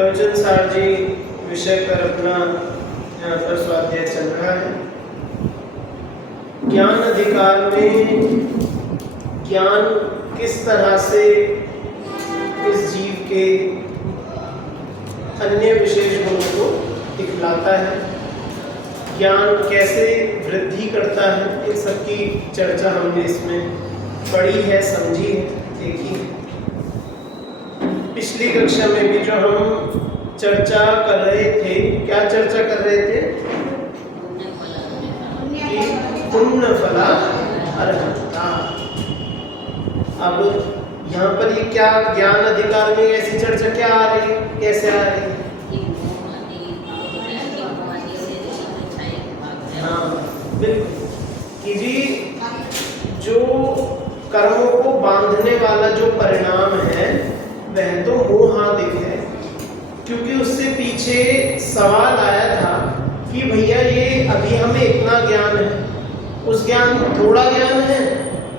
प्रवचन सार जी विषय पर अपना यहाँ पर स्वाध्याय चल रहा है। ज्ञान अधिकार में ज्ञान किस तरह से इस जीव के अन्य विशेष गुणों को दिखलाता है, ज्ञान कैसे वृद्धि करता है, इन सब की चर्चा हमने इसमें पढ़ी है, समझी है, देखी है। पिछली कक्षा में भी जो हम चर्चा कर रहे थे, क्या चर्चा कर रहे थे कि पुण्य फला अर्हता। अब यहाँ पर ये क्या ज्ञान अधिकार में ऐसी चर्चा क्या आ रही है, कैसे आ रही है? हाँ बिल्कुल कि जी जो कर्मों को बांधने वाला जो परिणाम है वह तो मोहादिक है, क्योंकि उससे पीछे सवाल आया था कि भैया ये अभी हमें इतना ज्ञान है, उस ज्ञान थोड़ा ज्ञान है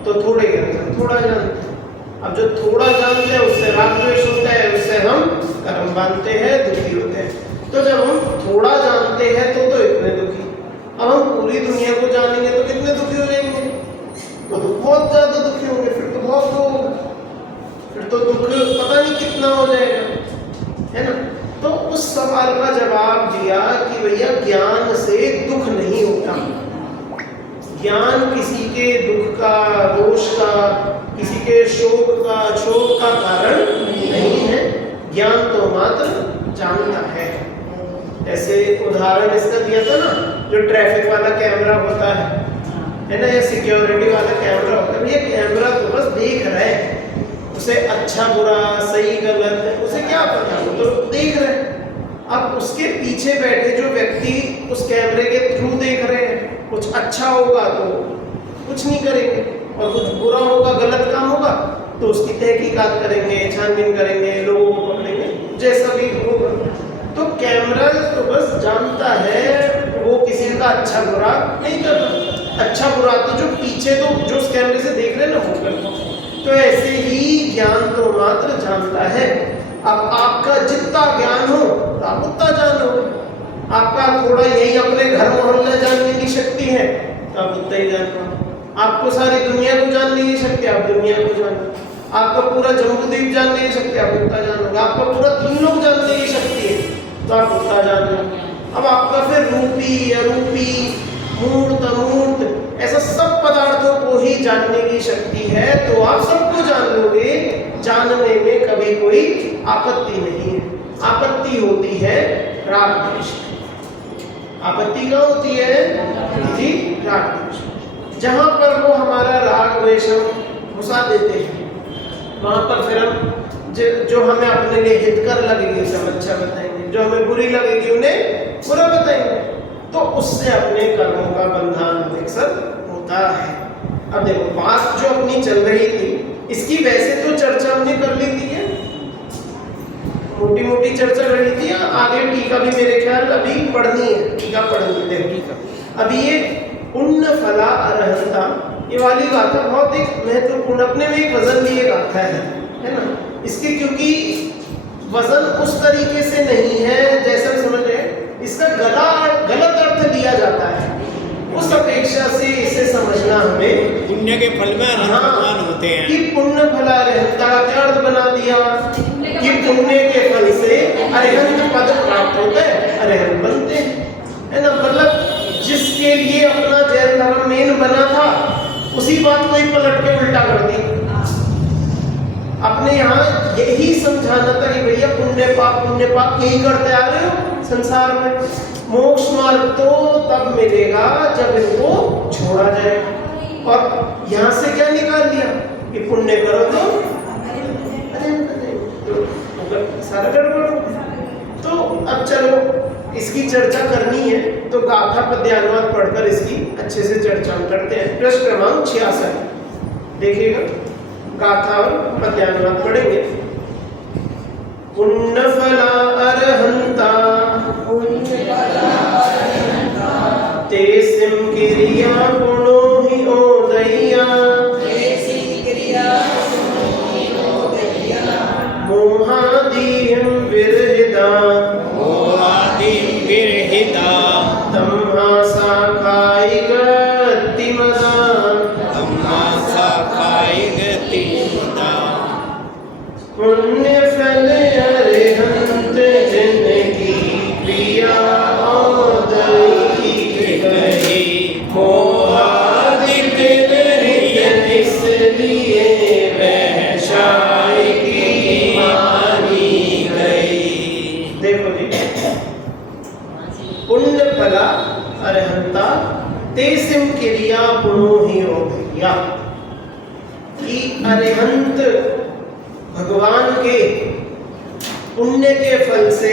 तो थोड़े ज्ञान है, थोड़ा जानते हैं। अब जो थोड़ा जानते हैं उससे राग द्वेष होता है, उससे हम कर्म बांधते हैं, दुखी होते हैं। तो जब हम थोड़ा जानते हैं तो इतने दुखी, अब हम पूरी दुनिया को जानेंगे तो कितने दुखी हो जाएंगे? तो बहुत ज्यादा दुखी होंगे, फिर तो बहुत लोग, फिर तो दुख पता नहीं कितना हो जाएगा, है ना। तो उस सवाल का जवाब दिया कि भैया ज्ञान से दुख नहीं होता, ज्ञान किसी के दुख का, दोष का, किसी के शोक का, क्षोभ का कारण नहीं है, ज्ञान तो मात्र जानता है। ऐसे उदाहरण इसका दिया था ना, जो ट्रैफिक वाला कैमरा होता है ना, या सिक्योरिटी वाला कैमरा होता है, ये कैमरा तो बस देख रहा है, उसे अच्छा बुरा सही गलत उसे क्या पता, वो तो देख रहे हैं। अब उसके पीछे बैठे जो व्यक्ति उस कैमरे के थ्रू देख रहे हैं, कुछ अच्छा होगा तो कुछ नहीं करेंगे, और कुछ बुरा होगा, गलत काम होगा तो उसकी तहकीकात करेंगे, छानबीन करेंगे, लोगों को पकड़ेंगे, जैसा भी होगा। तो कैमरा तो बस जानता है, वो किसी का अच्छा बुरा नहीं करता। अच्छा बुरा तो जो पीछे तो जो उस कैमरे से देख रहे हैं ना वो करता। तो ऐसे ही ज्ञान तो मात्र जानता है। अब आपका जितना ज्ञान हो तो आप उतना जानो, आपका थोड़ा यही अपने घर मोहल्ला जानने की शक्ति है तो आप उतना ही जानो, आपको सारी दुनिया को जानने की शक्ति, आप दुनिया को जानो, आपका पूरा जम्बूद्वीप जानने की शक्ति, आप उतना जानोगे, आपका पूरा 3 लोग जानने की शक्ति है तो आप उतना जानो। अब आपका फिर रूपी अरूपी मूर्त अमूर्त ऐसा सब पदार्थों को ही जानने की शक्ति है, तो आप सबको जान लोगे, जानने में कभी कोई आपत्ति नहीं है। आपत्ति होती है राग द्वेष, आपत्ति क्या होती है जी? राग द्वेष। जहां पर वो हमारा राग द्वेष घुसा देते हैं, वहां पर फिर हम जो हमें अपने लिए हितकर लगेगी उसे हम अच्छा बताएंगे, जो हमें बुरी लगेगी उन्हें बुरा बताएंगे, तो उससे अपने कर्मों का बंधन अक्सर होता है। अब देखो बात जो अपनी चल रही थी, इसकी वैसे तो चर्चा हमने कर ली थी, मोटी मोटी चर्चा कर ली थी, आगे टीका भी मेरे ख्याल अभी पढ़नी है, टीका पढ़नी है। देखो अभी ये पुण्य फला अर्हता, ये वाली गाथा बहुत एक महत्वपूर्ण, अपने में एक वजन भी एक गाथा है ना। इसके क्योंकि वजन उस तरीके से नहीं है जैसा समझ रहे हैं, इसका गलत अर्थ दिया जाता है, उस अपेक्षा से इसे समझना हमें पुण्य के फल में भगवान होते हैं कि पुण्य फला रहता का क्या अर्थ बना दिया कि पुण्य के फल से अरिहंत पद प्राप्त होता है, अरिहंत बनते हैं, है ना। मतलब जिसके लिए अपना जैन धर्म मेन बना था उसी बात को ही पलट के उल्टा कर दी। अपने यहाँ यही समझाना था कि भैया पुण्य पाप यही करते आ रहे हो संसार में, मोक्ष मार्ग तो तब मिलेगा जब इनको छोड़ा जाएगा। और यहाँ से क्या निकाल लिया कि पुण्य करो तो सारा गड़बड़ हो। तो अब चलो इसकी चर्चा करनी है तो गाथा पद्यानुवाद पढ़कर इसकी अच्छे से चर्चा करते हैं। प्रश्न क्रमांक 66 देखिएगा, गाथा और पद्यानुवाद पढ़ेंगे। पुण्य फला अर्हंता ते सिम क्रिया गुणो हि ओदय्या, मोहादीहं विरहिता पुण्य फला अरहंता तेसिम क्रिया पुनो ही हो भैया। कि अरहंत भगवान के पुण्य के फल से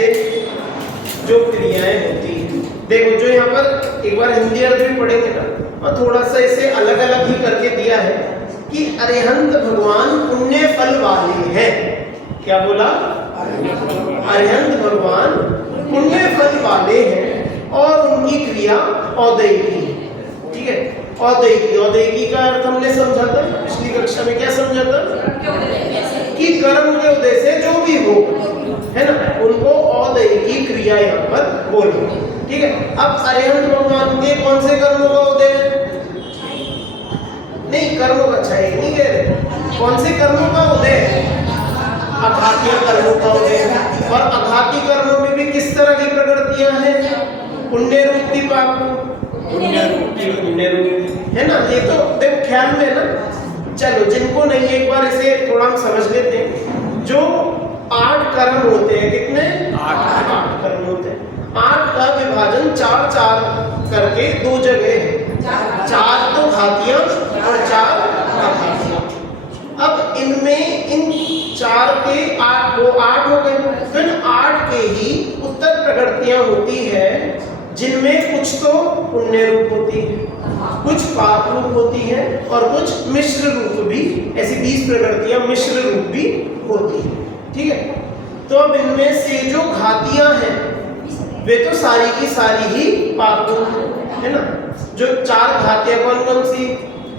जो क्रियाएं होती हैं, देखो जो यहाँ पर एक बार हिंदी अर्थ भी पढ़ेंगे ना, और थोड़ा सा इसे अलग अलग ही करके दिया है कि अरहंत भगवान पुण्य फल वाले हैं। क्या बोला? अरहंत भगवान पुण्य फल वाले हैं और उनकी क्रिया औदैकी है। ठीक है, औदैकी, औदैकी का अर्थ हमने समझा था पिछली कक्षा में। क्या समझा था? कि कर्म के उदय से जो भी हो, है ना, उनको औदैकी क्रिया यहाँ पर बोलो। ठीक है, अब अरहंत भगवान के कौन से कर्मों का उदय? नहीं, कर्मों का, अच्छा ये नहीं कह रहे, कौन से कर्मों का उदय? अघातीय कर्मों का उदय। और अघाती कर्मों में भी किस तरह की प्रवृत्तियां हैं? पुण्य रूपी पाप, पुण्य रूपी, है ना। ये तो देखो ख्याल में ना। चलो जिनको नहीं, एक बार इसे थोड़ा हम समझ लेते हैं। जो 8 कर्म होते हैं, कितने? 8 कर्म होते हैं। 8 का विभाजन 4-4 करके 2 जगह है। 4 तो घातियां और 4 अघातियां। अब इनमें इन 4 के 8 हो गए। फिर 8 के ही उत्तर प्रकृतियां होती है, जिनमें कुछ तो पुण्य रूप होती है, कुछ पाप रूप होती है और कुछ मिश्र रूप भी। ऐसी 20 प्रकृतियां मिश्र रूप भी होती है। ठीक है, तो अब इनमें से जो घातियां हैं वे तो सारी की सारी ही पाप रूप है ना। जो 4 घातियां कौन कौन सी?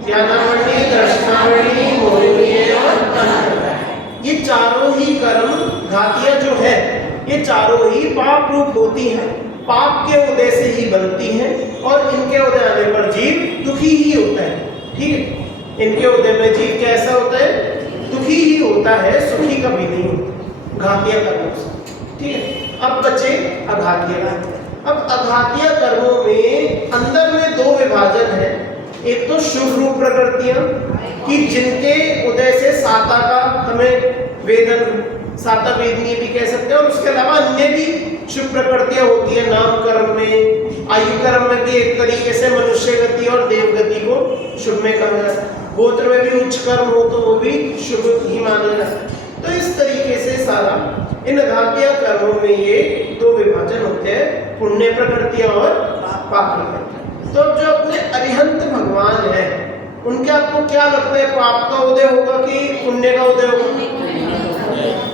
ज्ञानामणि, दर्शनामणि, मोहिनी और अनंता। ये चारों ही कर्म घातियां जो है, ये चारों ही पाप रूप होती हैं। पाप के उदय से ही बनती हैं और इनके उदय आने पर जीव दुखी ही होता है। ठीक है, इनके उदय में जीव कैसा होता है? दुखी ही होता है, सुखी कभी नहीं होता घातिया कर्मों से। ठीक है, अब बचे अघातिया कर्म। अब अघातिया कर्मों में अंदर में 2 विभाजन है। एक तो शुभ रूप प्रकृतियां, कि जिनके उदय से साता का हमें वेदन, साता वेदनीय भी कह सकते हैं, और उसके अलावा अन्य भी शुभ प्रकृतियां होती है। नाम कर्म में, आयु कर्म में भी एक तरीके से मनुष्य गति और देव गति को शुभ में कहा जाता है। गोत्र में भी उच्च कर्म हो तो वो भी शुभ ही माना जाता है। तो इस तरीके से सारा इन घातिया कर्मों में ये 2 विभाजन होते हैं, पुण्य प्रकृतियां और पाप प्रकृतियां। तो अब जो अपने अरिहंत भगवान है, उनके आपको क्या लगता है, पाप का उदय होगा कि पुण्य का उदय होगा?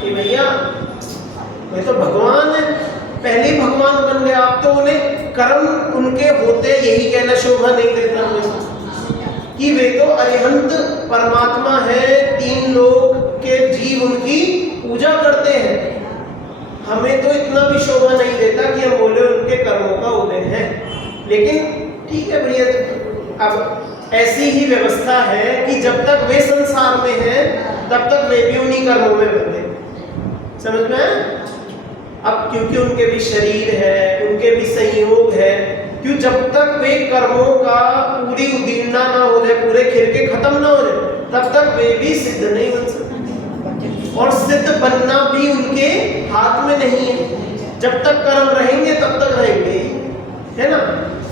कि भैया वे तो भगवान है, पहले ही भगवान बन गए, आप तो उन्हें कर्म उनके होते यही कहना शोभा नहीं देता कि वे तो अरिहंत परमात्मा है, 3 लोक के जीव उनकी पूजा करते हैं। हमें तो इतना भी शोभा नहीं देता कि हम बोले उनके कर्मों का उदय है। लेकिन ठीक है भैया, अब ऐसी ही व्यवस्था है कि जब तक वे संसार में हैं तब तक वे भी उन्हीं कर्मों में बंधे। समझ में? अब क्योंकि उनके भी शरीर है, उनके भी संयोग है, क्यों जब तक वे कर्मों का पूरी उदीर्णा ना हो जाए, पूरे खिरके खत्म ना हो जाए, तब तक वे भी सिद्ध नहीं बन सकते। और सिद्ध बनना भी उनके हाथ में नहीं है। जब तक कर्म रहेंगे तब तक रहेंगे, है ना।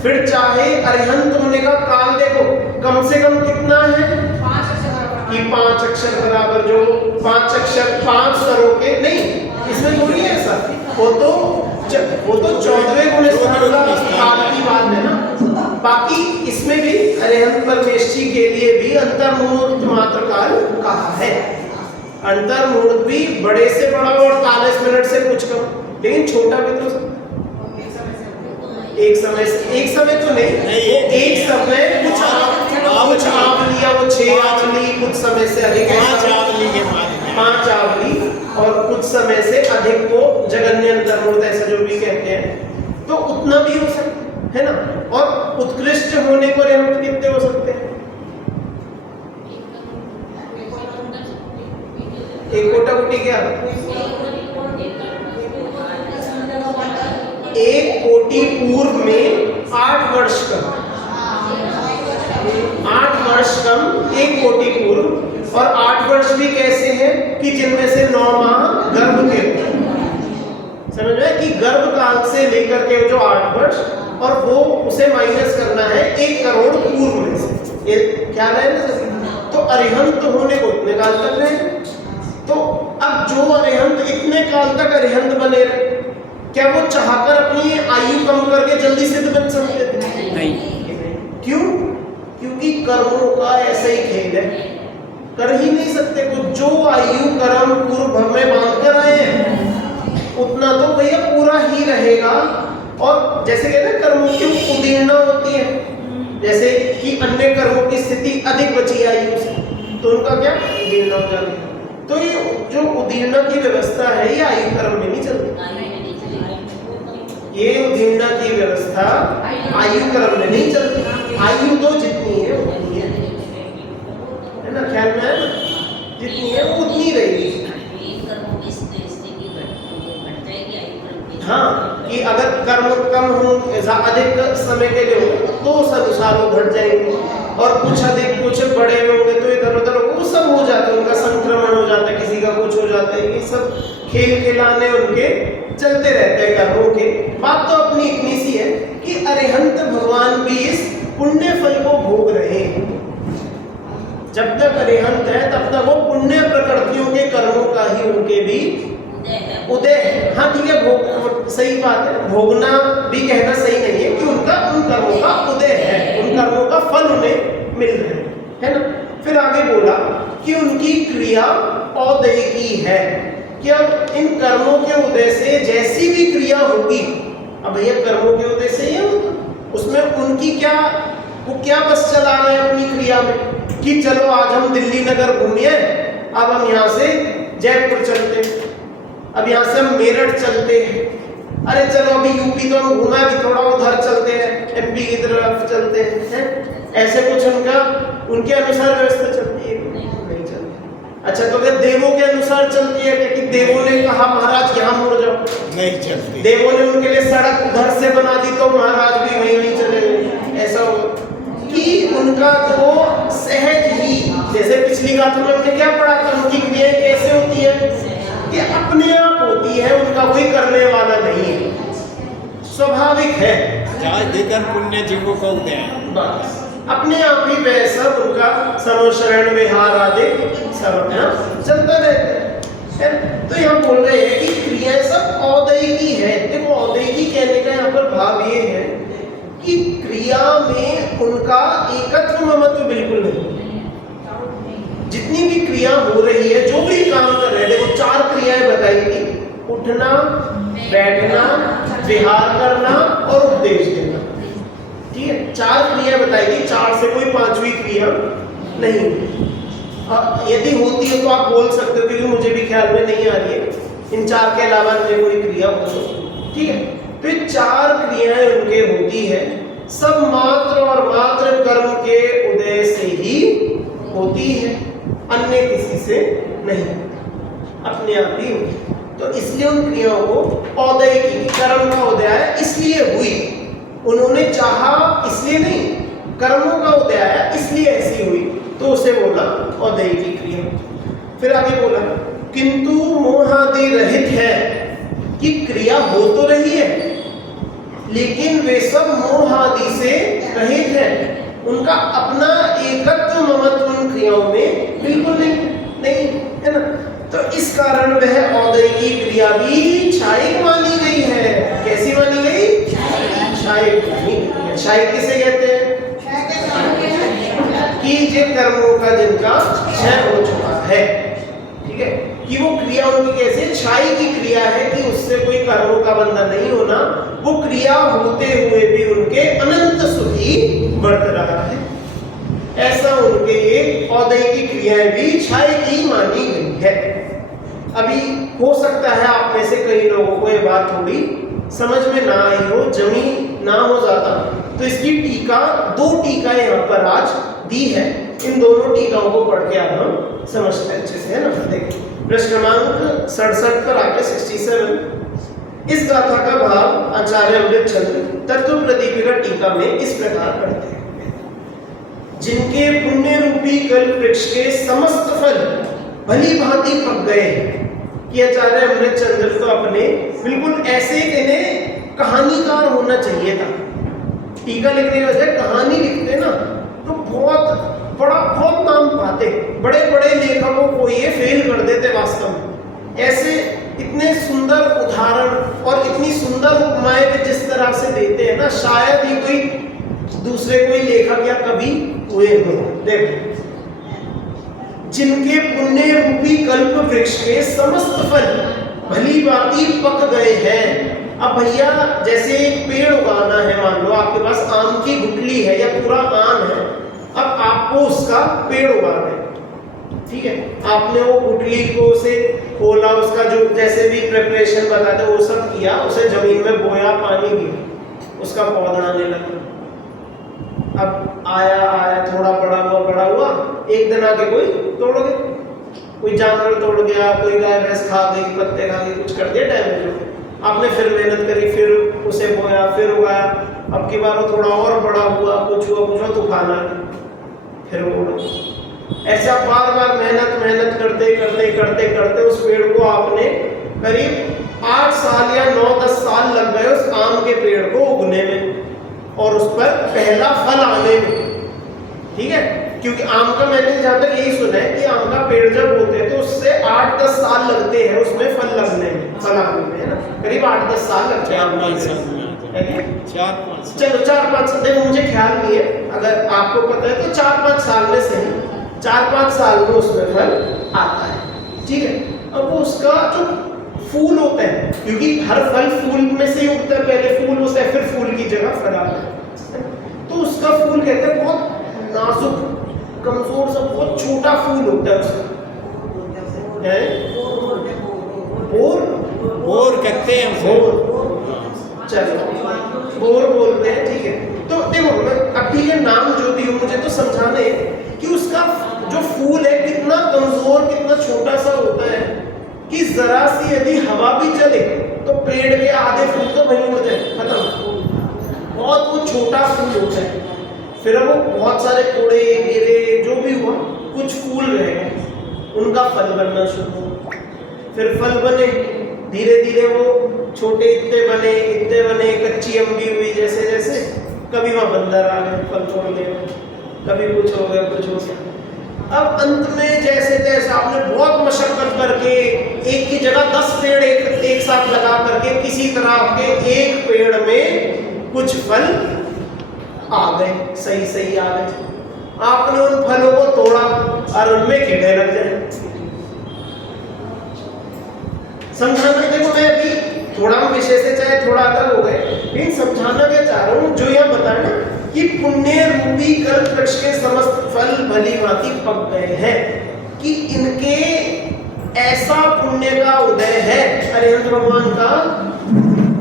फिर चाहे अरिहंत होने का काल देखो, कम से कम कितना है? 5 अक्षर बराबर। जो 5 अक्षर 5 करोड़ के नहीं, इसमें थोड़ी है ऐसा। वो तो 14वें गुण काल की बात है ना। बाकी इसमें भी अरिहंत परमेश जी के लिए भी अंतर्मुहूर्त मात्र काल कहा है। अंतर्मुहूर्त भी बड़े से बड़ा 48 मिनट से कुछ कम, लेकिन छोटा भी तो एक समय तो नहीं, एक समय कुछ आप लिया, वो 6 आवली, कुछ समय से अधिक 5 आवली और कुछ समय से अधिक को जगन्य अंतर्मुहूर्त ऐसा जो भी कहते हैं, तो उतना भी हो सकता है ना। और उत्कृष्ट होने पर हम कितने हो सकते हैं? एक कोटि क्या? 1 कोटि पूर्व में 8 वर्ष कम, 8 वर्ष कम 1 कोटि पूर्व। और 8 वर्ष भी कैसे हैं कि जिनमें से 9 माह गर्भ के, समझ में, कि गर्भ काल से लेकर के जो 8 वर्ष और वो उसे माइनस करना है 1 करोड़ पूर्व में से, ये क्या है ना सर? तो अरिहंत होने को इतने काल तक रहे, तो अब जो अरिहंत इतने काल तक अरिहंत बने रहे, क्या वो चाहकर अपनी आयु कम करके जल्दी सिद्ध बन सकते थे? नहीं। क्यों? क्योंकि कर्मों का ऐसा ही खेल है, कर ही नहीं सकते कुछ। जो आयु कर्म पूर्व भव में बांध कर आए हैं उतना तो भैया पूरा ही रहेगा। और जैसे कहते हैं कर्मों की उदीर्णा होती है, जैसे कि अन्य कर्मों की स्थिति अधिक बची आयु से, तो उनका क्या उदीर्णा हो जाती है। तो ये जो उदीर्णा की व्यवस्था है ये आयु कर्म में नहीं चलती, ये उदीर्णा की व्यवस्था आयु कर्म में नहीं चलती। आयु तो जितनी है उतनी है ना, ख्याल में है ना? जितनी है वो उतनी रहेगी। हाँ, कि अगर कर्म कम हो अधिक समय के लिए हो तो उस अनुसार वो घट जाएंगे, और कुछ अधिक कुछ बड़े होंगे तो इधर उधर वो सब हो जाता है, उनका संक्रमण हो जाता है, किसी का कुछ हो जाता है। ये सब खेल खिलाने उनके चलते रहते हैं कर्मों के। बात तो अपनी इतनी सी है कि अरिहंत भगवान भी इस पुण्य फल को भोग रहे हैं। जब तक अरिहंत है तब तक वो पुण्य प्रकृतियों के कर्मों का ही उनके भी उदय है। हाँ ठीक है, भोग सही बात है, भोगना भी कहना सही नहीं है कि उनका उन कर्मों का उदय है, उन कर्मों का फल उन्हें मिल रहा है ना। फिर आगे बोला कि उनकी क्रिया औदैकी है, कि अब इन कर्मों के उदय से जैसी भी क्रिया होगी, अब भैया कर्मों के उदय से ही उसमें उनकी क्या, वो क्या बस चला रहे हैं अपनी क्रिया में, कि चलो आज हम दिल्ली नगर घूमिए, अब हम यहाँ से जयपुर चलते हैं, अब यहाँ से हम मेरठ चलते हैं, अरे चलो अभी यूपी तो हम घूमा, अभी थोड़ा उधर चलते हैं, एमपी की तरफ चलते हैं। ऐसे कुछ उनका उनके अनुसार व्यवस्था चलती है? नहीं चलती। अच्छा, तो अगर देवों के अनुसार चलती है कि देवों ने कहा महाराज यहाँ मुड़ जाओ, नहीं चलती। देवों ने उनके लिए सड़क उधर से बना दी तो महाराज भी वहीं नहीं चले गए। ऐसा हो कि उनका तो सहज ही, जैसे पिछली गाथा में हमने क्या पढ़ा था, उनकी क्रियाएं कैसे होती है कि अपने आप होती है, उनका कोई करने वाला नहीं है, स्वाभाविक है। देकर पुण्य जीवों को उदय है, बस अपने आप ही वह सब उनका सर्वशरण विहार आदि सब अपना चलता रहता है। तो यहाँ बोल रहे हैं कि क्रिया सब औदैकी है। देखो औदैकी कहने का यहाँ पर भाव ये है कि क्रिया में उनका एकत्व ममत्व बिल्कुल नहीं। जितनी भी क्रिया हो रही है, जो भी काम कर रहे हैं, देखो 4 क्रियाएं बताई थी, उठना, बैठना, विहार करना और उपदेश देना। ठीक है, 4 क्रिया बताई थी, 4 से कोई 5वीं क्रिया नहीं। यदि होती है तो आप बोल सकते हो, क्योंकि मुझे भी ख्याल में नहीं आ रही है इन 4 के अलावा अन्य कोई क्रिया हो तो। ठीक है, तो ये 4 क्रियाएं उनके होती है, सब मात्र और मात्र कर्म के उदय से ही होती है, अन्य किसी से नहीं, अपने आप ही होती। तो इसलिए उन क्रियाओं को औदैकी, कर्म का उदय है इसलिए हुई, उन्होंने चाहा इसलिए नहीं, कर्मों का उदय आया इसलिए ऐसी हुई, तो उसे बोला औदैकी क्रिया। फिर आगे बोला किंतु मोहादि रहित है, कि क्रिया हो तो रही है लेकिन वे सब मोहादि से रहित है, उनका अपना एकत्व ममत्व उन क्रियाओं में बिल्कुल नहीं है ना। तो इस कारण वह औदैकी क्रिया भी क्षायिक मानी गई है। कैसी मानी गई? क्षायिक। क्षायिक किसे कहते हैं? कि जिन कर्मों का जिनका क्षय हो चुका है, ठीक है, कि वो क्रिया उनकी कैसे क्षायी की क्रिया है, कि उससे कोई कर्मों का बंधन नहीं होना, वो क्रिया होते हुए भी उनके अनंत सुख ही बढ़ रहा है। ऐसा उनके ये औदैकी क्रियाएं भी क्षायी की मानी गई है। अभी हो सकता है आप में से कई लोगों को ये बात थोड़ी समझ में ना आई हो, जमी ना हो ज्यादा, तो इसकी टीका 2 टीका यहाँ पर आज दी है। इन दोनों टीकाओं को पढ़ के अब हम समझते हैं अच्छे से, है ना। देखिए पृष्ठ क्रमांक 67 पर आके 67 इस गाथा का भाव आचार्य अमृतचंद्र तत्व प्रदीपिका टीका में इस प्रकार पढ़ते हैं। जिनके पुण्य रूपी कल्प वृक्ष के समस्त फल भली भांति पक गए, कि आचार्य अमृतचंद्र तो अपने बिल्कुल ऐसे इन्हें कहानीकार होना चाहिए था। टीका लिखने के बजाय कहानी लिखते ना तो बहुत नाम पाते, बड़े बड़े लेखकों को ये फेल कर देते वास्तव में। ऐसे इतने सुंदर उदाहरण और इतनी सुंदर उपमाएं भी जिस तरह से देते हैं ना, शायद ही कोई दूसरे कोई लेखक या कवि हुए हो। देखो, जिनके पुण्य रूपी कल्प वृक्ष के समस्त फल भली भांति पक गए हैं। अब भैया जैसे एक पेड़ उगाना है, मान लो आपके पास आम की गुठली है या पूरा आम है, अब आपको उसका पेड़ उगाना है, ठीक है। आपने वो गुठली को उसे खोला, उसका जो जैसे भी प्रिपरेशन बताते वो सब किया, उसे जमीन में बोया, पानी दिया, उसका पौधा आने लगा। अब आया थोड़ा बड़ा हुआ, एक दिन आके कोई तोड़ गया, कोई जानवर तोड़ गया, कोई गाय भैंस खा गई, पत्ते खा गई, कुछ कर दिया, डैमेज हो गया। आपने फिर मेहनत करी, फिर उसे बोया, फिर उगाया, अब की बार वो थोड़ा और बड़ा हुआ, कुछ हुआ तूफान आ गया, फिर वो ऐसा बार मेहनत करते उस पेड़ को आपने करीब 8 साल या 9-10 साल लग गए उस आम के पेड़ को उगने में और उस पर पहला फल आने में, ठीक है। क्योंकि आम का मैंने जहाँ तक यही सुना है कि आम का पेड़ जब होते हैं तो उससे 8-10 साल लगते हैं उसमें फल लगने में, फल आने में, है ना, करीब 8-10 साल लगते हैं। 4-5 साल, चलो 4-5 साल, देखो मुझे ख्याल नहीं है, अगर आपको पता है तो 4-5 साल में सही, 4-5 साल में उसमें फल आता है, ठीक है। अब वो उसका जो फूल होता है, क्योंकि हर फल फूल में से ही उगता है, पहले फूल होता है फिर फूल की जगह फल आता है, तो उसका फूल कहते हैं बहुत नाजुक कमजोर सा बहुत छोटा फूल होता है उसका, बोर कहते हैं बोर, चलो बोर बोलते हैं, ठीक है। तो देखो अब ठीक है, नाम जो भी हो, मुझे तो समझाना है कि उसका जो फूल है कितना कमजोर, कितना छोटा सा होता है कि जरा सी यदि हवा भी चले तो पेड़ के आधे फूल तो वहीं हो जाए, खत्म। बहुत वो छोटा फूल होता है, फिर वो बहुत सारे कोड़े गिरे जो भी हुआ, कुछ फूल रहे, उनका फल बनना शुरू हुआ, फिर फल बने, धीरे धीरे वो छोटे इतने बने, कच्ची अम्बी हुई, जैसे जैसे कभी वहाँ बंदर आ गए फल तोड़ने में, कभी कुछ हो गया। अब अंत में जैसे तैसे आपने बहुत मशक्कत करके एक की जगह 10 पेड़ एक साथ लगा करके किसी तरह आपके एक पेड़ में कुछ फल आ गए, सही आ गए। आपने उन फलों को तोड़ा और उनमें कीड़े लग जाए। समझाना, देखो मैं अभी थोड़ा विषय से चाहे थोड़ा अलग हो गए, लेकिन समझाना क्या चाह रहा हूँ, जो यह बताना कि पुण्य रूपी कल्प वृक्ष के समस्त फल भली भांति पक गए हैं, कि इनके ऐसा पुण्य का उदय है अरिहंत भगवान का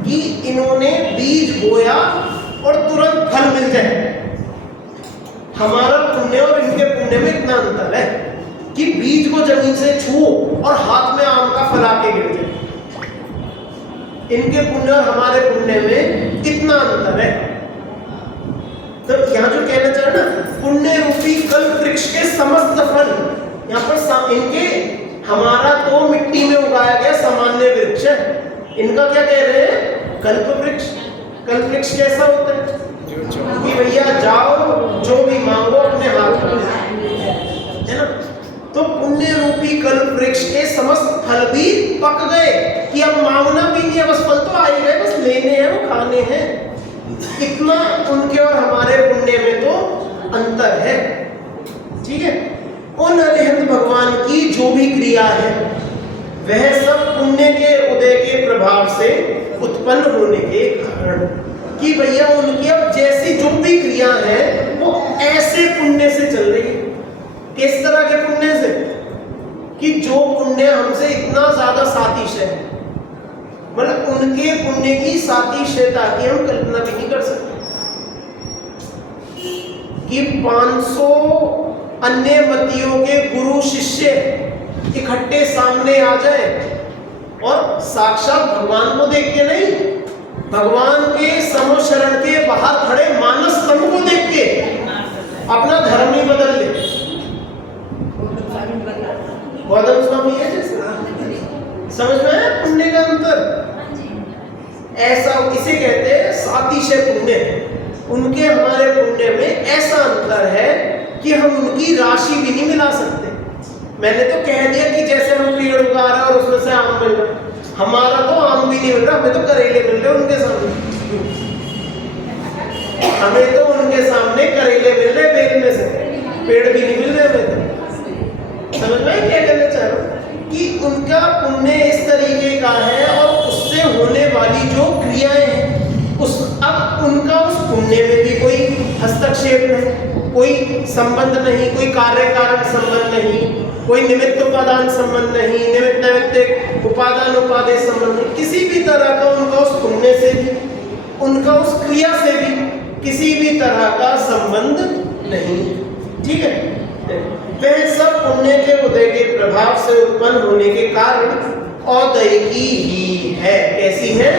कि इन्होंने बीज बोया और तुरंत फल मिल जाए। हमारा पुण्य और इनके पुण्य में इतना अंतर है कि बीज को जमीन से छू और हाथ में आम का फल आके गिर जाए। इनके पुण्य और हमारे पुण्य में कितना अंतर है। तो यहाँ जो कहना चाह रहे ना, पुण्य रूपी कल्प वृक्ष के समस्त फल, यहाँ पर इनके, हमारा तो मिट्टी में उगाया गया सामान्य वृक्ष है, इनका क्या कह रहे हैं, कल्प वृक्ष। कल्प वृक्ष कैसा होता है कि भैया जाओ जो भी मांगो अपने हाथ में, है ना। तो पुण्य रूपी कल्प वृक्ष के समस्त फल भी पक गए कि अब मांगना भी नहीं है, बस फल तो आ ही गए, बस लेने हैं, वो खाने हैं। इतना उनके और हमारे पुण्य में तो अंतर है, ठीक है। उन अरिहंत भगवान की जो भी क्रिया है वह सब पुण्य के उदय के प्रभाव से उत्पन्न होने के कारण, कि भैया उनकी अब जैसी जो भी क्रिया है वो ऐसे पुण्य से चल रही है। किस तरह के पुण्य से, कि जो पुण्य हमसे इतना ज्यादा सातिशय है, मतलब उनके पुण्य की सातिशयता की हम कल्पना भी नहीं कर सकते, कि 500 अन्य मतियों के गुरु शिष्य इकट्ठे सामने आ जाए और साक्षात भगवान को देख के नहीं, भगवान के समशरण के बाहर खड़े मानस स्तंभ को देख के अपना धर्म ही बदल ले। गौतम स्वामी है जैसे समझ में आया पुण्य का अंतर? ऐसा इसे कहते हैं सातिशय पुण्य। उनके हमारे पुण्य में ऐसा अंतर है कि हम उनकी राशि भी नहीं मिला सकते। मैंने तो कह दिया कि जैसे हम पेड़ उगा रहे हैं और उसमें से आम मिल रहा है, हमारा तो आम भी नहीं मिल रहा, हमें तो करेले मिल रहे उनके सामने। हमें तो उनके सामने करेले मिल रहे बेल में से, पेड़ भी नहीं मिल रहे हमें तो। समझ में क्या कहना चाह रहा हूं कि उनका पुण्य इस तरीके का है और उससे होने वाली जो क्रियाएं हैं उस अब उनका उस पुण्य में भी कोई हस्तक्षेप नहीं, कोई संबंध नहीं, कोई कार्य कारण संबंध नहीं, कोई निमित्त उपादान संबंध नहीं, निमित्त नैमित्तिक उपादान उपादेय संबंध नहीं, किसी भी तरह का उनका उस पुण्य से भी उनका उस क्रिया से भी किसी भी तरह का संबंध नहीं। ठीक है, वह सब पुण्य के उदय के प्रभाव से उत्पन्न होने के कारण औदैकी ही है। कैसी है?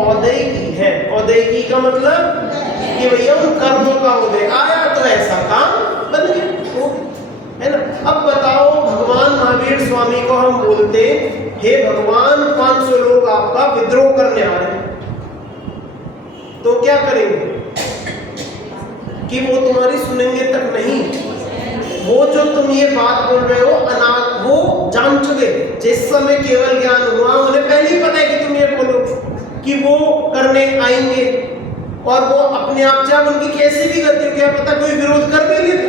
औदैकी है। औदैकी का मतलब कि भैया उन कर्मों का उदय आया तो ऐसा काम बन गया, है ना। अब बताओ, भगवान महावीर स्वामी को हम बोलते हे भगवान 500 लोग आपका विद्रोह करने आ रहे हैं, तो क्या करेंगे? कि वो तुम्हारी सुनेंगे तक नहीं। वो जो तुम ये बात बोल रहे हो अनाथ वो जान चुके, जिस समय केवल ज्ञान हुआ उन्हें पहले ही पता है कि तुम ये बोलो कि वो करने आएंगे, और वो अपने आप चाहे उनकी कैसी भी गति हो, क्या पता कोई विरोध कर भी लेते।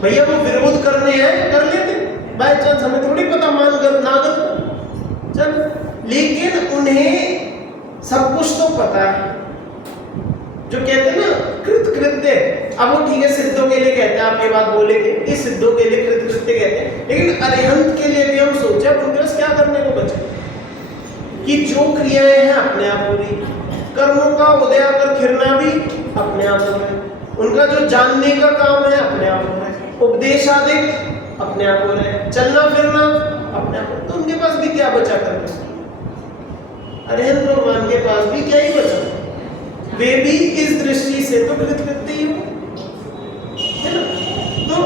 भैया वो विरोध करने हैं कर लेते, बाय चांस, हमें थोड़ी पता मान कर ना कर चल, लेकिन उन्हें सब कुछ तो पता है। जो कहते हैं ना कृत कृत्य, अब वो ठीक है सिद्धों के लिए कहते हैं, आप ये बात बोलेंगे कि सिद्धों के लिए कृत कृत्य कहते हैं, लेकिन अरिहंत के लिए भी हम सोचे उनके पास क्या करने को बचे कि जो क्रियाएं हैं अपने आप हो रही, कर्मों का उदय आकर खिरना भी अपने आप हो रहा है, उनका जो जानने का काम है अपने आप हो रहा है, उपदेश आदि अपने आप हो रहा है, चलना फिरना अपने आप, तो उनके पास भी क्या बचा करने? अरिहंत भगवान के पास भी क्या ही बचा? वे भी इस दृष्टि से तो कृतकृत्य ही हो, है ना। तो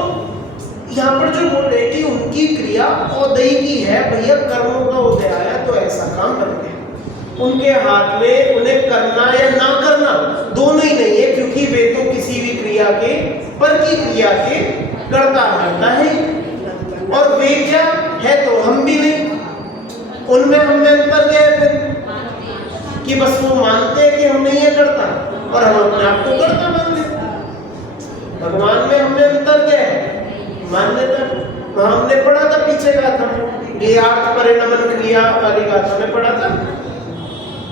यहाँ पर जो बोल रहे हैं कि उनकी क्रिया औदैकी है, भैया कर्मों का उदय आया तो ऐसा काम बन गया। उनके हाथ में उन्हें करना या ना करना दोनों ही नहीं है, क्योंकि वे तो किसी भी क्रिया के पर की क्रिया के करता रहता है, और वे क्या है तो हम भी नहीं। उनमें हम अंतर क्या है फिर कि बस वो मानते हैं कि हम नहीं है करता और हम अपने आप को करता मान लेते। भगवान में हमें अंतर क्या है? मान्यता। हमने पढ़ा था पीछे का था ज्ञात परिणमन क्रिया वाली गाथा में पढ़ा था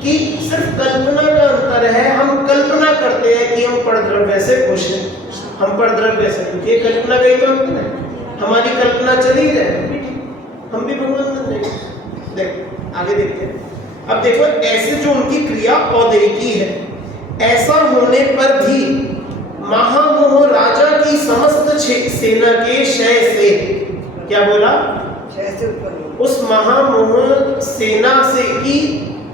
कि सिर्फ कल्पना का अंतर है। हम कल्पना करते हैं कि हम परद्रव्य से खुश हैं, हम परद्रव्य से खुश, ये कल्पना का ही तो अंतर है। हमारी कल्पना चली जाए हम भी भगवान बन जाएंगे। देखो आगे देखते हैं। अब देखो ऐसे जो उनकी क्रिया औदैकी है, ऐसा होने पर भी महामोह राजा की समस्त सेना के क्षय से, क्या बोला? उस महामोह सेना से की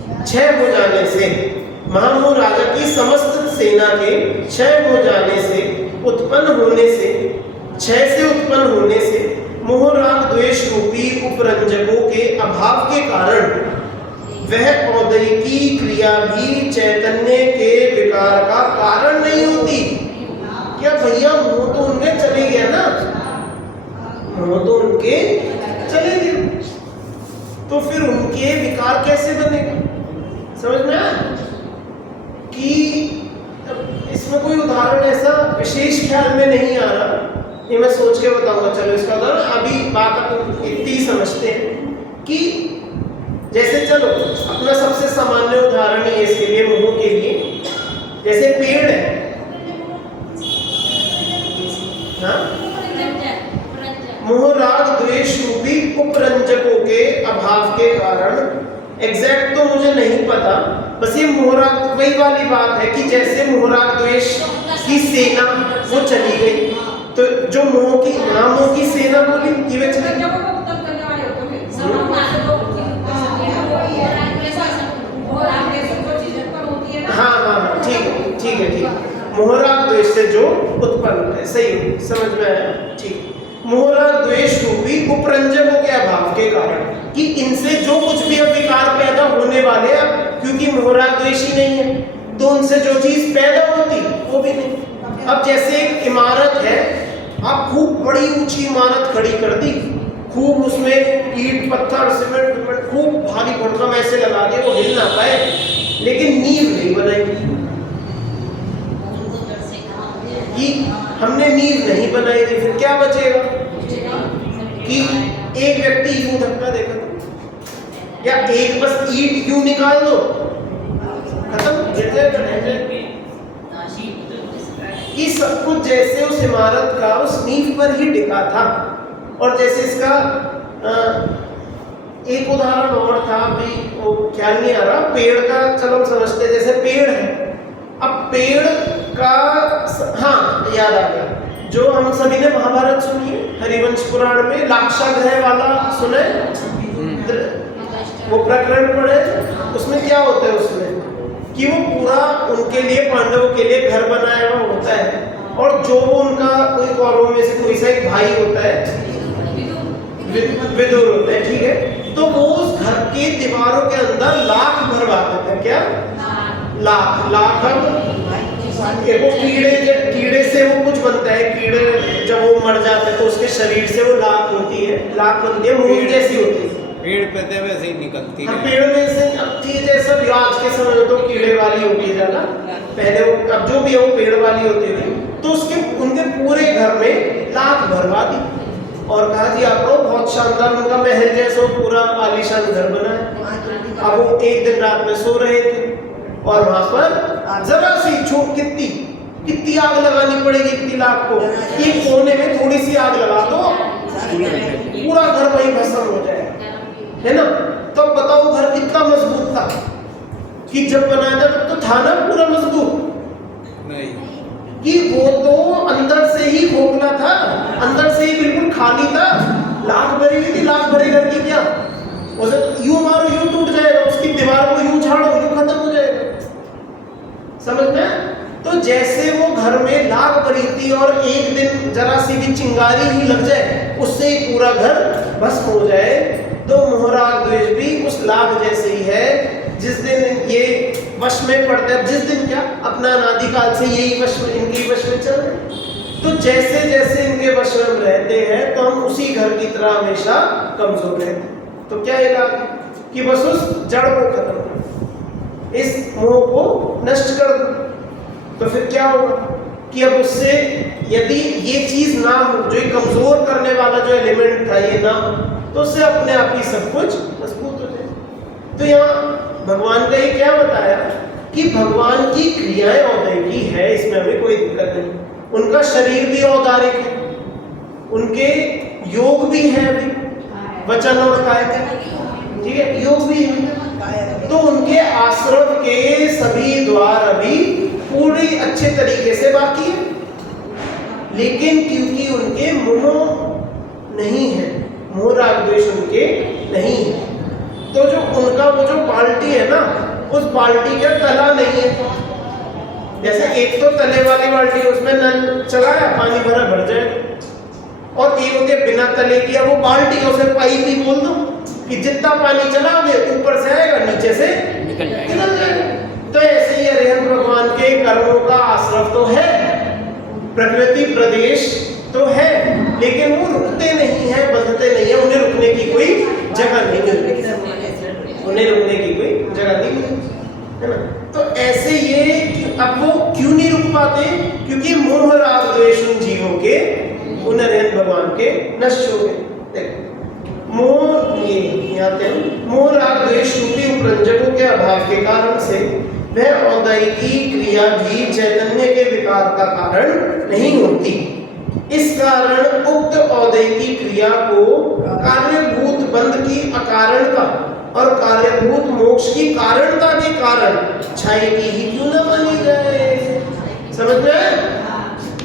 क्षय हो जाने से, महामोह राजा की समस्त सेना के क्षय हो जाने से, उत्पन्न होने से, क्षय से उत्पन्न होने से, मोह राग द्वेष रूपी उपरंजकों के अभाव के कारण वह औदैकी क्रिया भी चैतन्य के विकार का कारण नहीं होती। क्या भैया मोह तो उनके चले गया ना, मोह तो उनके चले गए, तो फिर उनके विकार कैसे बनेगा? समझ में आया कि इसमें कोई उदाहरण ऐसा विशेष ख्याल में नहीं आ रहा, ये मैं सोच के बताऊंगा। चलो इसका उदाहरण अभी बात अपन इतनी समझते हैं कि जैसे चलो अपना सबसे सामान्य उदाहरण है इसके लिए, मोह के लिए, जैसे पेड़ है, हाँ? मोह राग द्वेष रूपी उपरंजकों के अभाव के कारण, एग्जैक्ट तो मुझे नहीं पता, बस ये मोह राग वही वाली बात है कि जैसे मोह राग द्वेष की सेना वो चली गई, तो जो मोह की नामों की सेना बोली कि वे चली गई। हाँ ठीक है। मोह राग द्वेष से जो उत्पन्न है, सही समझ में आया, ठीक। मोह राग द्वेष रूपी उपरंजकों के अभाव के कारण कि इनसे जो कुछ भी अब विकार पैदा होने वाले अब क्योंकि मोह राग द्वेष ही नहीं है तो उनसे जो चीज पैदा होती वो भी नहीं। अब जैसे एक इमारत है, आप खूब बड़ी ऊंची इमारत खड़ी कर दी, खूब उसमें ईंट पत्थर सीमेंट खूब भारी भरकम ऐसे लगा दे वो हिल ना पाए, लेकिन नींव नहीं बनाई कि हमने नींव नहीं बनाई थी, फिर क्या बचेगा कि एक व्यक्ति यूं धक्का देगा या एक बस ईंट यूं निकाल दो खत्म। ये सब कुछ जैसे उस इमारत का उस नींव पर ही टिका था। और जैसे इसका एक उदाहरण और था, अभी वो ख्याल नहीं आ रहा, पेड़ का चलो हम समझते, जैसे पेड़ है, अब पेड़ का हाँ याद आ गया, जो हम सभी ने महाभारत सुनी है, हरिवंश पुराण में लाक्षागृह वाला सुना है, वो प्रकरण पढ़े, उसमें क्या होता है उसमें कि वो पूरा उनके लिए पांडवों के लिए घर बनाया हुआ होता है, और जो उनका कोई कौरवों में से कोई सा एक भाई होता है, विदुर होता है, ठीक है, तो वो उस घर के दीवारों के अंदर लाख भरवा देते हैं। क्या लाख वो कीड़े से वो कुछ बनता है, कीड़े जब वो मर जाते हैं तो उसके शरीर से वो लाख होती है, लाख बनती है, मूंग जैसी होती है, पेड़ पे तो वैसे ही निकलती है, पेड़ में से अब चीज जैसा आज के समय में तो कीड़े वाली होती है ज्यादा, पहले वो अब जो भी है वो पेड़ वाली होती थी, तो उसके उनके पूरे घर में लाख भरवा दी और कहा जी आप लोग बहुत शानदार उनका महल जैसा पूरा आलीशान घर बना है। अब वो एक दिन रात में सो रहे थे और वहां पर जरा सी छोट कितनी आग लगानी पड़ेगी, इतनी लाख को, एक कोने में थोड़ी सी आग लगा दो पूरा घर वही भस्म हो जाए, है ना। तो बताओ घर कितना मजबूत था कि जब बनाया था तब तो था ना पूरा मजबूत नहीं, कि वो तो अंदर से ही खोखला था, अंदर से ही बिल्कुल खाली था, लाख भरी हुई थी, लाख भरे घर की क्या, उसे यूं मारो यूं टूट जाएगा, उसकी दीवार को यूं छाड़ो यूं खत्म हो जाएगा, समझ में। तो जैसे वो घर में लाख भरी थी और एक दिन जरा सी भी चिंगारी ही लग जाए उससे ही पूरा घर भस्म हो जाए, तो मोह राग द्वेष भी उस लाख जैसे ही है। जिस दिन ये वश में पड़ते हैं, जिस दिन क्या अपना अनादिकाल से यही वश में, इनके वश में चल रहे, तो जैसे जैसे इनके वश में रहते हैं तो हम उसी घर की तरह हमेशा कमजोर रहते हैं। तो क्या इलाज कि बस उस जड़ को खत्म कर, इस मोह को नष्ट कर दो, तो फिर क्या होगा कि अब उससे यदि ये चीज ना हो, जो कमजोर करने वाला जो एलिमेंट था ये ना हो, तो उससे अपने आप ही सब कुछ मजबूत हो जाए। तो यहाँ भगवान का ये क्या बताया कि भगवान की क्रियाएं औदैकी है, इसमें हमें कोई दिक्कत नहीं, उनका शरीर भी औदारिक है, उनके योग भी है, अभी वचन और काया, ठीक है, योग भी है, तो उनके आश्रम के सभी द्वार अभी पूरी अच्छे तरीके से बाकी है, लेकिन क्योंकि उनके मोह नहीं है, मोह राग द्वेष उनके नहीं है, तो जो उनका वो जो बाल्टी है ना, उस बाल्टी का तला नहीं है, जैसे एक तो तले वाली बाल्टी उसमें नल चलाया पानी भरा भर जाए, और एक होती है बिना तले की, वो बाल्टी है उसे पाइप ही बोल दो कि जितना पानी चलाओगे ऊपर से आएगा नीचे से निकल जाएगा। तो ऐसे ही अरिहंत भगवान के कर्मों का आश्रय तो है, प्रकृति प्रदेश तो है, लेकिन वो रुकते नहीं है, बंधते नहीं है, उन्हें रुकने की कोई जगह नहीं है, उन्हें रुकने की कोई जगह नहीं है ना। तो ऐसे ये अब वो क्यों नहीं रुक पाते, क्योंकि मोह राग द्वेष उन जीवों के, उन अरिहंत भगवान के नष्ट हो गए। देखो मोह, ये मोह राग द्वेष रूपी उपरंजकों के अभाव के कारण से वह औदैकी क्रिया भी चैतन्य के विकार का कारण नहीं होती। इस कारण उक्त औदैकी क्रिया को कार्यभूत बंध की अकारणता और कार्यभूत मोक्ष की कारणता के कारण छाई की ही क्यों न मानी जाए। समझ में आया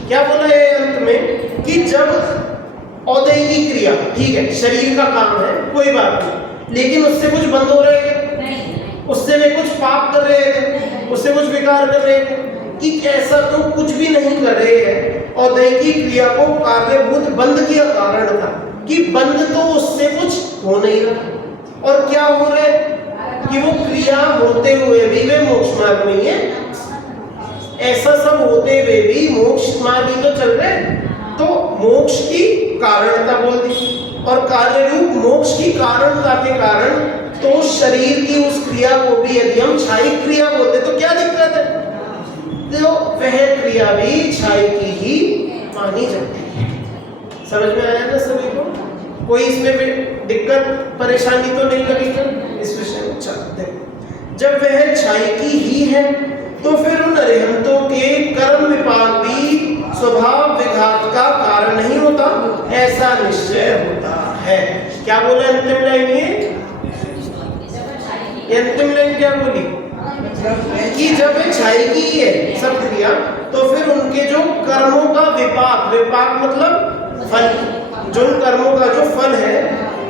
क्या बोला है अंत में कि जब औदैकी क्रिया, ठीक है, शरीर का काम है, कोई बात नहीं, लेकिन उससे कुछ बंद हो रहे हैं, उससे वे कुछ पाप कर रहे हैं, उससे कुछ विकार कर रहे हैं, कि ऐसा तो कुछ भी नहीं कर रहे हैं। औदैकी क्रिया को कार्यभूत बंध किया कारण था कि बंद तो उससे कुछ हो नहीं रहा, और क्या हो रहा है कि वो क्रिया होते हुए भी वे मोक्ष मार्ग में ही है। ऐसा सब होते हुए भी मोक्ष मार्ग ही तो चल रहे हैं। तो मोक्ष की कारणता बोल दी, और कार्य रूप मोक्ष की कारणता के कारण तो शरीर की उस क्रिया को भी यदि हम क्षयिक क्रिया बोलते तो क्या दिक्कत है? तो वह क्रिया भी क्षय की ही मानी जाती है। समझ में आया ना सभी को? कोई इसमें भी दिक्कत परेशानी तो नहीं लगी क्या इस विषय में? चलो, जब वह क्षय की ही है तो फिर उन अरिहंतों के कर्म विपाक भी स्वभाव विघात का कारण नहीं होता, ऐसा निश्चय होता है। क्या बोले अंतिम लाइन? ये अंतिम लाइन क्या बोली कि जब वे क्षय की है सब क्रिया तो फिर उनके जो कर्मों का विपाक, विपाक मतलब फल, जो कर्मों का जो फल है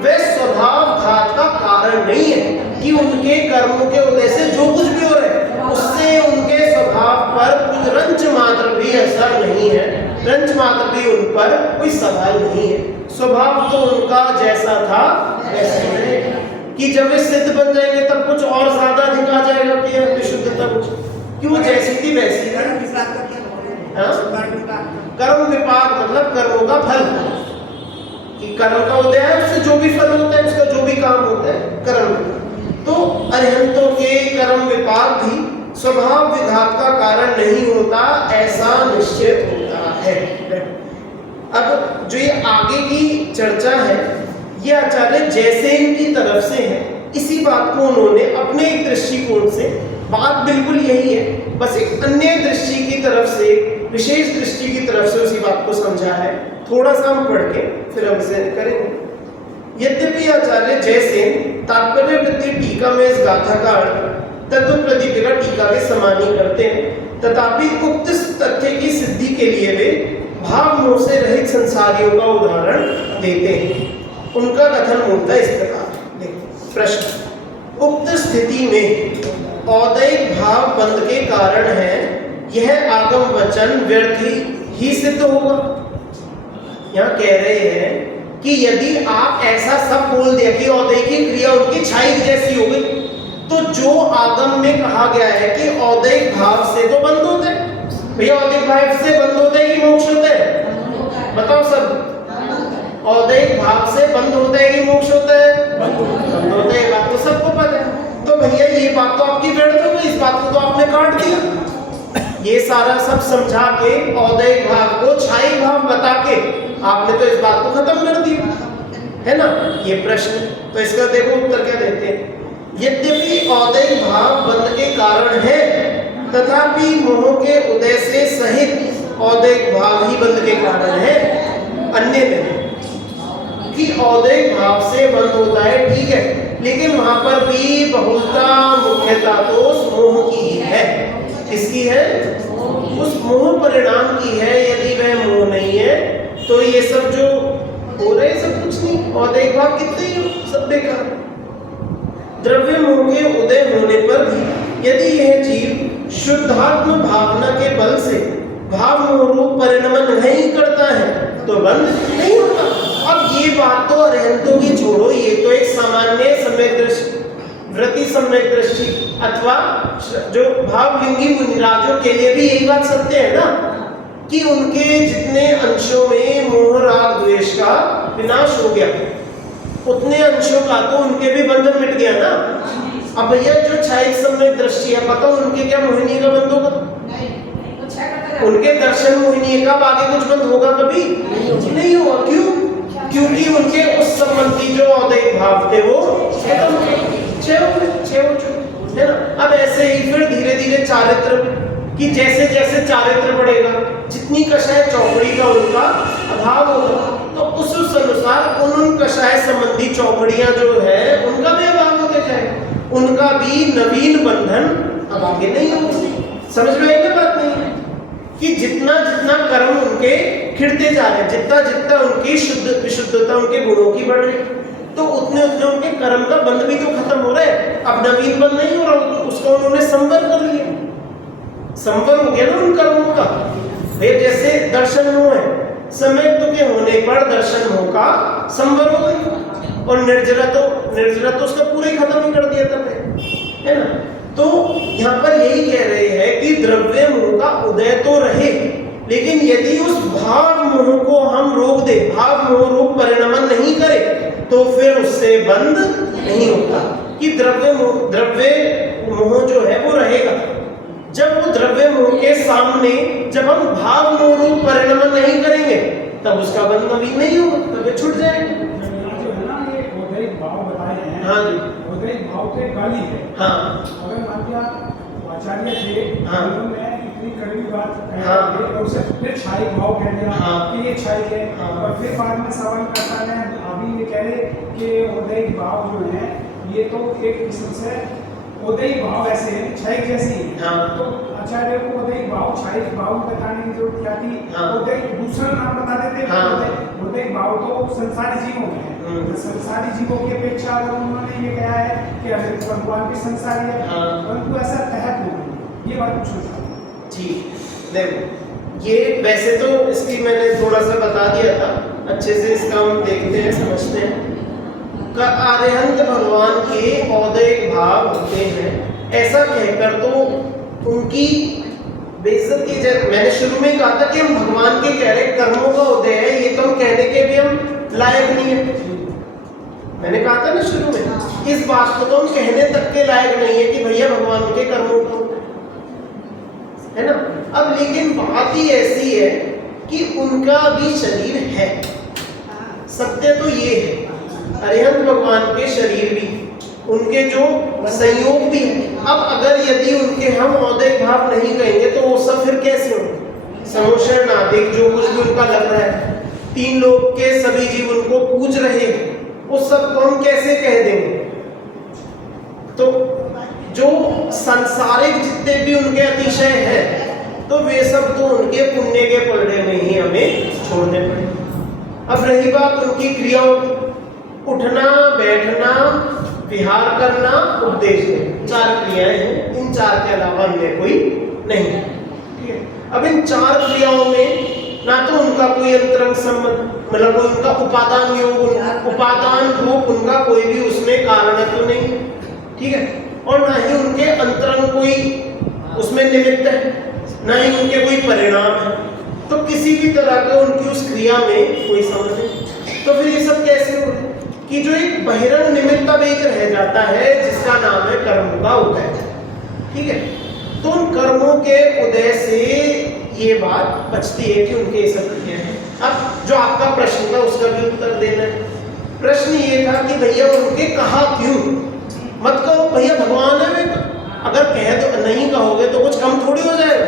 वह स्वभाव घात का कारण नहीं है, कि उनके कर्मों के उदय से जो कुछ भी हो रहा है उससे उनके स्वभाव पर कुछ रंच मात्र भी असर नहीं है, रंच मात्र भी उन पर कोई सवाल नहीं है। स्वभाव तो उनका जैसा था वैसे ही रहेगा, कि जब वे सिद्ध बन जाएंगे तब कुछ और ज्यादा अधिक आ जाएगा कि विशुद्धता कुछ, कि वो जैसी थी वैसी है। कर्म विपाक मतलब कर्मों का फल, कि कर्म का उदय है उससे जो भी फल होता है, उसका जो भी काम होता है कर्म। तो अरिहंतों के कर्म विपाक भी स्वभाव विघात का कारण नहीं होता, ऐसा निश्चित होता है। अब जो ये आगे की चर्चा है ये आचार्य जयसेन की तरफ से है। इसी बात को उन्होंने अपने एक दृष्टिकोण से, बात बिल्कुल यही है, बस एक अन्य दृष्टि की तरफ से, विशेष दृष्टि की तरफ से उसी बात को समझा है। थोड़ा सा हम पढ़ के फिर हम इसे करेंगे। यद्यपि आचार्य जयसेन तात्पर्य वृत्ति टीका में इस गाथा का अर्थ तत्व प्रदीपिका टीका के समान ही करते हैं, तथापि उक्त तथ्य की सिद्धि के लिए वे भाव मोह से रहित संसारियों का उदाहरण देते हैं। उनका कथन मूलतः इस प्रकार है। प्रश्न, उक्त स्थिति में औदैहिक भाव बंध के कारण है, यह आगम वचन व्यर्थ ही सिद्ध होगा। यहाँ कह रहे हैं कि यदि आप ऐसा सब बोल दिया कि औदैहिक क्रिया उनकी क्षयिक जैसी हो गई, तो जो आगम में कहा गया है कि औदैहिक भाव से तो बंद होते हैं, भैया औदैहिक भाव से बंद होते हैं कि मोक्ष होते हैं? बताओ सब, औदैहिक भाव से बंद होता है कि मोक्ष होता है? बंद होता है, बात तो सबको पता है। तो भैया ये बात तो आपकी व्यर्थ हो गई, इस बात को तो आपने काट दिया। ये सारा सब समझा के औदैहिक भाव को क्षयिक भाव बता के आपने तो इस बात को खत्म कर दिया, है ना? ये प्रश्न, तो इसका देखो उत्तर क्या देते हैं। यद्यपि औदैहिक भाव बंध के कारण है, तथापि मोह के उदय से सहित औदैहिक भाव ही बंध के कारण है, अन्य नहीं। कि औदैहिक भाव से बंद होता है ठीक है, लेकिन वहां पर भी बहुलता मुख्यता तो उस मोह की ही है। किसकी है? उस मोह परिणाम की है। यदि वह मोह नहीं है तो ये सब जो हो रहे सब कुछ नहीं, औदैहिक भाव कितने ही सब बेकार। द्रव्य मोह के उदय होने पर भी यदि यह जीव शुद्धात्म भावना के बल से भाव मोह रूप परिणमन नहीं करता है तो बंद नहीं होता। अब ये बात तो अरिहंतों की छोड़ो, ये तो एक सामान्य सम्यक दृष्टि, वृत्ति सम्यक दृष्टि अथवा जो भावलिंगी मुनिराजों के लिए भी यही बात सत्य है ना, कि उनके जितने अंशों में मोह राग द्वेष का विनाश हो गया, उतने अंशों का तो उनके भी बंधन मिट गया ना। अब भैया जो क्षयिक सम्यक दृष्टि है, पता उनके क्या मोहिनी का बंध होगा? उनके दर्शन मोहिनी का आगे कुछ बंद होगा? कभी नहीं होगा। क्यों? क्योंकि उनके उस संबंधी जो औदैहिक भाव थे वो खत्म हो गए, है ना? अब ऐसे ही फिर धीरे धीरे चारित्र कि जैसे जैसे चारित्र बढ़ेगा, जितनी कषाय चौकड़ी का उनका अभाव होगा, तो उस अनुसार उन कषाय संबंधी चौकड़ियां जो है उनका भी अभाव होते जाएगा, उनका भी नवीन बंधन अब आगे नहीं होगा। समझ में आई ना बात? नहीं है कि जितना जितना कर्म उनके खिड़ते जा रहे हैं, जितना जितना उनकी शुद्ध विशुद्धता उनके गुणों की बढ़ रही, तो उतने उतने उनके कर्म का बंध भी तो खत्म हो रहा है। अब नवीन बंध नहीं हो रहा, उसको उन्होंने संवर कर लिया, संवर हो गया ना उन कर्मों का। भाई जैसे दर्शन मोह है, समय के होने पर दर्शन मोह का संवर हो गया। और निर्जरा तो उसका पूरा ही खत्म ही कर दिया था, है ना। तो यहाँ पर यही कह रहे हैं कि द्रव्य मोह का उदय तो रहे, लेकिन यदि उस भाव मोह को हम रोक दे, भाव मोह रूप परिणमन नहीं करे, तो फिर उससे बंद नहीं होता कि द्रव्य मोह जो है वो रहेगा। जब वो द्रव्य मोह के सामने जब हम भाव मोह रूप परिणमन नहीं करेंगे, तब उसका बंध अभी नहीं होगा, तब ये छूट जाएगा। हाँ जी, भाव के गाली है। हाँ, अगर मान लिया आचार्य थे, हाँ, उन्होंने इतनी कड़वी बात कही, हाँ, और उसे फिर क्षाई भाव कह दिया, हाँ, कि ये क्षाई है, हाँ, और फिर बाद में सवाल करता है, अभी ये कह रहे कि उदय भाव जो है ये तो एक किस्म से उदय भाव ऐसे है, क्षय जैसी है। हाँ, तो आचार्य को उदय भाव क्षय भाव बताने की जरूरत क्या थी? हाँ, उदय दूसरा नाम बता देते। हाँ, उदय भाव तो संसारी जीवों में है, तो संसारी जीवों की अपेक्षा अगर उन्होंने ये कहा है कि भगवान भी संसारी है, हाँ, परंतु ऐसा कहत नहीं, ये बात पूछो। ठीक, देखो ये वैसे तो इसकी मैंने थोड़ा सा बता दिया था, अच्छे से इसका हम देखते हैं, समझते हैं। अरिहंत भगवान के औदयिक भाव होते हैं, ऐसा कहकर तो उनकी बेइज्जती की जाए। मैंने शुरू में कहा था कि हम भगवान के कह रहे कर्मों का उदय है, ये तो हम कहने के भी हम लायक नहीं है। मैंने कहा था ना शुरू में, इस बात को तो हम कहने तक के लायक नहीं है कि भैया भगवान के कर्मों का, है ना। अब लेकिन बात ही ऐसी है कि उनका भी शरीर है, सत्य तो ये है, अरिहंत भगवान के शरीर भी, उनके जो संयोग भी है। अब अगर यदि उनके हम औदयिक भाव नहीं कहेंगे तो वो सब फिर कैसे होंगे? समोषण नादिक जो कुछ भी उनका लग रहा है, तीन लोग के सभी जीव उनको पूज रहे हैं, उस सब को हम कैसे कह देंगे? तो जो सांसारिक जितने भी उनके अतिशय हैं, तो वे सब तो उनके पुण्य के पलड़े में ही हमें छोड़ने पड़े। अब रही बात उनकी क्रियाओं की, उठना, बैठना, विहार करना, उपदेश देना, 4 क्रियाएं हैं, इन 4 के अलावा अन्य कोई नहीं, ठीक है। अब इन 4 क्रियाओं में ना तो उनका कोई अंतरंग संबंध, मतलब कोई उनका उपादान योग, उपादान रूप उनका कोई भी उसमें कारण तो नहीं, ठीक है, और ना ही उनके अंतरंग कोई उसमें निमित्त है, ना ही उनके कोई परिणाम है, तो किसी भी तरह के उनकी उस क्रिया में कोई समझ नहीं। तो फिर ये सब कैसे हो कि जो एक बहिरंग निमित्त अब एक रह जाता है जिसका नाम है कर्मों का उदय, ठीक है। तो उन कर्मों के उदय से ये बात बचती है कि उनके ये सब क्रिया है। अब जो आपका प्रश्न था उसका भी उत्तर देना है। प्रश्न ये था कि भैया उनके कहा क्यों? मत कहो भैया भगवान है, वे अगर कह दो, नहीं कहोगे तो कुछ कम थोड़ी हो जाएगा,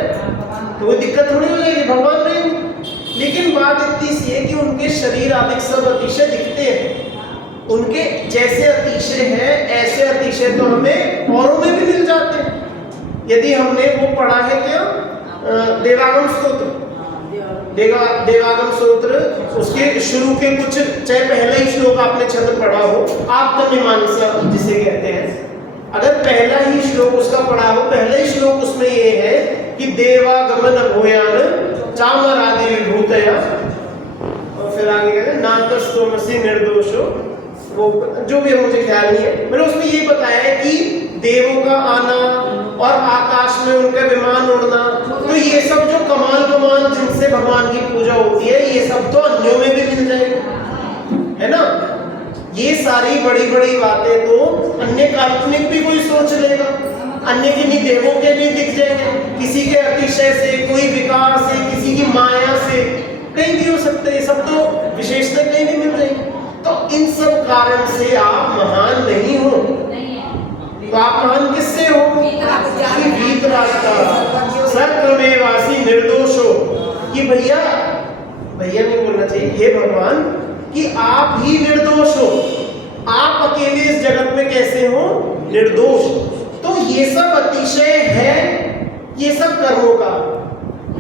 तो कोई दिक्कत थोड़ी हो जाएगी, भगवान नहीं। लेकिन बात इतनी सी है कि उनके शरीर आदि सब अतिशय दिखते हैं, उनके जैसे अतिशय है ऐसे अतिशय तो हमें औरों में भी मिल जाते हैं। यदि हमने वो पढ़ा है क्या, देवागम स्तोत्र, देवागम स्तोत्र, उसके शुरू के कुछ, चाहे पहला ही श्लोक आपने छंद पढ़ा हो, आप्तमीमांसा जिसे कहते हैं, अगर पहला ही श्लोक उसका पढ़ा हो, पहला ही श्लोक उसमें ये है कि देवागमन भूयान चामरादि विभूतया, और फिर आगे कहते हैं नातस्तोमसि निर्दोषो, वो जो भी मुझे ख्याल नहीं है, मैंने उसमें ये बताया है कि देवों का आना और आकाश में उनका विमान उड़ना, तो ये सब जो कमाल जिनसे भगवान की पूजा होती है, ये सब तो अन्यों में भी मिल जाएगा, है ना। ये सारी बड़ी बड़ी बातें तो अन्य काल्पनिक भी कोई सोच लेगा, अन्य किन्हीं देवों के भी दिख जाएंगे, किसी के अतिशय से, कोई विकार से, किसी की माया से, कहीं भी हो सकते हैं, सब तो विशेषता कहीं भी मिल जाएगी। तो इन सब कारण से आप महान नहीं हो, तो आप महान किससे हो? सर्वमेवासी निर्दोष हो, कि भैया नहीं बोलना चाहिए, हे भगवान कि आप ही निर्दोष हो, आप अकेले इस जगत में कैसे हो? निर्दोष। तो ये सब अतिशय है, ये सब कर्मों का,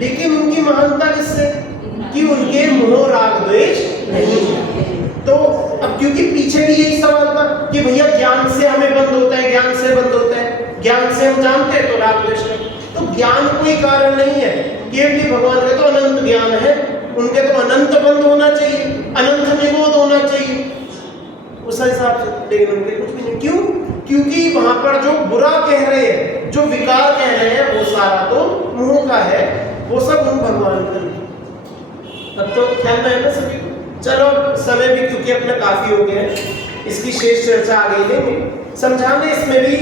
लेकिन उनकी महानता किससे? कि उनके मोह राग द्वेष नहीं है। तो अब क्योंकि पीछे भी यही सवाल था कि भैया ज्ञान से हमें बंद होता है, ज्ञान से बंद होता है, ज्ञान से हम जानते हैं तो राग द्वेष है, तो ज्ञान कोई कारण नहीं है। केवल भगवान का तो अनंत ज्ञान है, उनके तो अनंत बंद होना चाहिए, अनंत निरोध होना चाहिए, उस हिसाब से, लेकिन उनके कुछ भी नहीं। क्यों? क्योंकि वहां पर जो बुरा कह रहे हैं, जो विकार कह रहे हैं, वो सारा तो मुंह का है, वो सब उन भगवान का नहीं। अब तो ख्याल में है ना सभी को? चलो समय भी क्योंकि अपना काफी हो गया है, इसकी शेष चर्चा आगे लेंगे। समझाने इसमें भी